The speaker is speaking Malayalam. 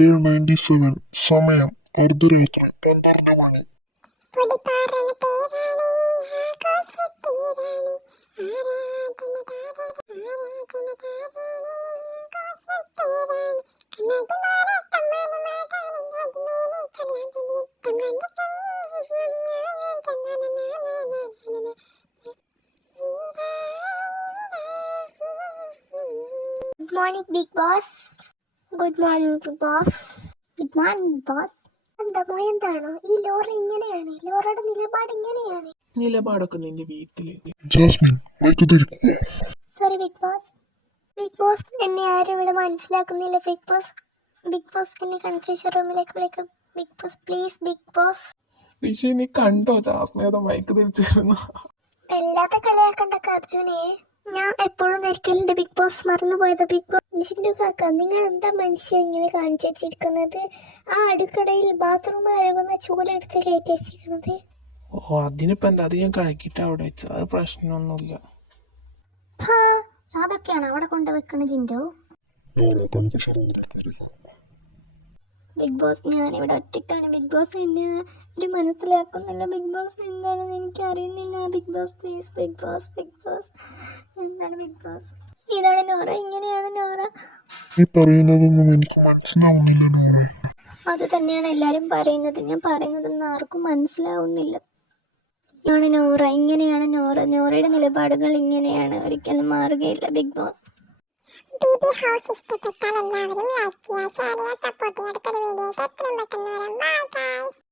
ഡേ 97 സമയം അർദ്ധരാത്രി 12 മണി. Good morning, Big Boss. Good morning, Big Boss. Good morning, Big Boss. എന്താണോ ഈ ലോറ ഇങ്ങനെയാണ്? ലോറയുടെ നിലപാട് ഇങ്ങനെയാണ്. നിലപാടൊക്കെ നിന്റെ വീട്ടില്. Jasmine sorry big boss. Big boss എന്നെ ആരും ഇവിടെ മനസ്സിലാക്കുന്നില്ല. ബിഗ് ബോസ് എന്നെ കൺഫ്യൂഷൻ റൂമിലേക്ക് വിളിക്കും. Big boss please. Big boss Vijay, നീ കണ്ടോ ജാസ്മിനെ മൈക്ക് തിരിച്ചിരുന്നു? വല്ലാത്ത കളിയാക്കണ്ടൊക്കെ അർജുനെ. ഞാൻ എപ്പോഴും ധരിക്കലുണ്ട് ബിഗ് ബോസ്, മറന്നുപോയത്. ബിഗ് ബോസ് ജിൻഡു കാക്ക, നിങ്ങൾ എന്താ മനുഷ്യ ഇങ്ങനെ കാണിച്ചു വെച്ചിരിക്കുന്നത്? ആ അടുക്കളയിൽ ബാത്റൂം കഴുകുന്ന ചൂലെടുത്ത് കയറ്റി വെച്ചിരിക്കുന്നത്. ഓ, അതിനിപ്പോ എന്താ? അത് ഞാൻ കഴുകിട്ട് അവിടെ വെച്ച, അത് പ്രശ്നമൊന്നുമില്ല. അതൊക്കെയാണ് അവിടെ കൊണ്ട് വെക്കണ ജിൻഡു. ബിഗ് ബോസ്, ഞാനിവിടെ ഒറ്റയ്ക്കാണ്. ബിഗ് ബോസ് എന്നെ ഒരു മനസ്സിലാക്കുന്നില്ല. ബിഗ് ബോസ് എന്താണെന്ന് എനിക്ക് അറിയുന്നില്ല. Big boss please. Big boss എന്താണ് ബിഗ് ബോസ്? ഇതാണ് നോറ, ഇങ്ങനെയാണ് നോറ. അത് തന്നെയാണ് എല്ലാരും പറയുന്നത്. ഞാൻ പറയുന്നതൊന്നും ആർക്കും മനസ്സിലാവുന്നില്ല. ആണ് നോറ, ഇങ്ങനെയാണ് നോറ. നോറയുടെ നിലപാടുകൾ ഇങ്ങനെയാണ്, ഒരിക്കലും മാറുകയില്ല. ബിഗ് ബോസ് ഹൗസ് ഇഷ്ടപ്പെട്ടാൽ എല്ലാവരും ലൈക്ക് ചെയ്യുക, ഷെയർ ചെയ്യുക, സപ്പോർട്ട് ചെയ്യുക. അടുത്തൊരു വീഡിയോയിൽ എത്രയും പെട്ടെന്ന് വരാം. Bye guys.